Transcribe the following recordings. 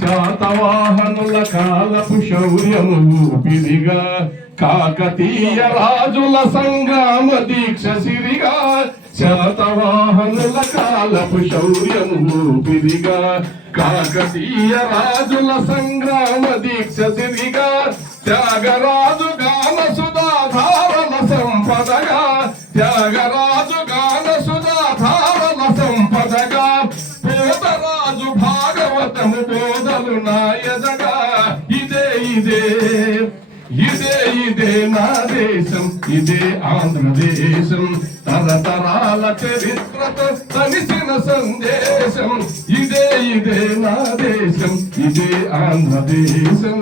శాతవాహనుల కాలపు శౌర్యము ఊపిరిగా, కాకతీయ రాజుల సంగ్రామ దీక్ష సిరిగా. శాతవాహనుల కాలపు శౌర్యము ఊపిరిగా, కాకతీయ రాజుల సంగ్రామ దీక్ష సిరిగా. త్యాగరాజు గాన సుధాధారణ సంపదగా, త్యాగరాజు గాన సుధాధారణ సంపదగా. పోతరాజు భాగవతము బోధలు నాయదగా. ఇదే ఇదే ఇదే ఇదే నా దేశం, ఇదే ఆంధ్రదేశం. తరతరాల చరిత్రతో కలిసిన సందేశం. ఇదే ఇదే నా దేశం, ఇదే ఆంధ్రదేశం.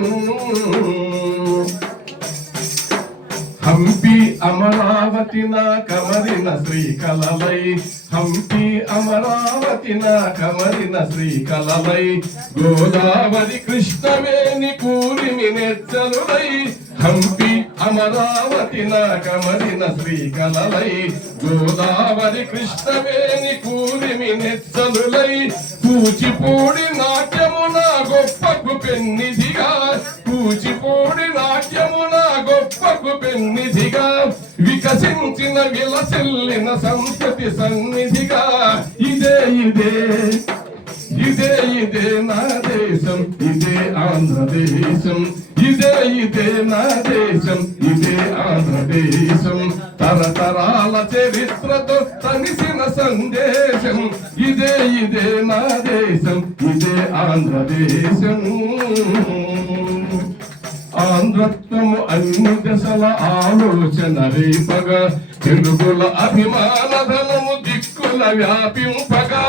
హంపి అమరావతి నా కమరిన శ్రీకళలై, హంపి అమరావతి నా కమరిన శ్రీకళలై. గోదావరి కృష్ణవేణి కూరిమి నెచ్చలులై, హంపి అమరావతి నా కమరిన శ్రీకళలై. గోదావరి కృష్ణవేణి కూరిమి నెచ్చలులై. కూచిపూడి నాట్యమున గొప్పకు పెన్నిధిగా, కూచిపూడి నాట్యమున గొప్పకు పెన్నిధిగా. వికసించిన విలసిల్లిన సంస్కృతి సన్నిధిగా. ఇదే ఇదే ఇదే ఇదే నా దేశం, ఇదే ఆంధ్రదేశం. ఇదే ఇదే నా దేశం, ఇదే ఆంధ్రదేశం. తరతరాల చరిత్రతో తనిసిన సందేశం. ఇదే ఇదే నా దేశం, ఇదే ఆంధ్రదేశం. ఆంధ్రత్వము అన్ని దశల ఆలోచన రేపగా, తెలుగుల అభిమాన ధనము దిక్కుల వ్యాపింపగా.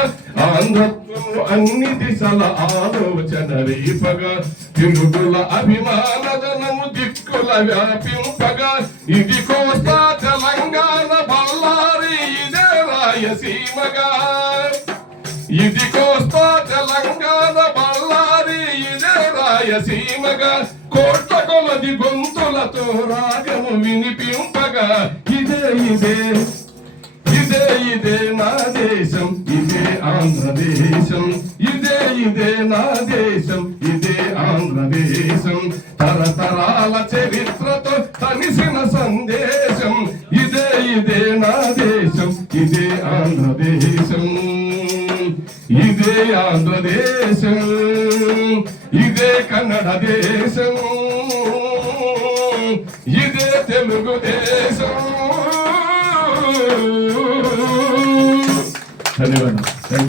ఆంధ్రత్వము అన్ని దిశల ఆలోచన రేపగా, తెలుగుల అభిమాన ధనము దిక్కుల వ్యాపింపగా. ఇది కోస్తా తెలంగాణ బళ్ళారి, ఇదే రాయసీమగా. ఇది కోస్తా తెలంగాణ బళ్ళారి, ఇదే రాయసీమగా. కోట్ల కొలది గొంతులతో రాగము వినిపింపగా. ఇదే ఇదే ఇదే ఇదే నా దేశం, ఇదే ఆంధ్రదేశం. ఇదే ఇదే నా దేశం, ఇదే ఆంధ్రదేశం. తరతరాల చరిత్రతో తనిసిన సందేశం. ఇదే ఇదే నా దేశం, ఇదే ఆంధ్రదేశం. ఇదే ఆంధ్రదేశం, ఇదే కన్నడ దేశం, ఇదే తెలుగు దేశం. ధన్యవాదాలు.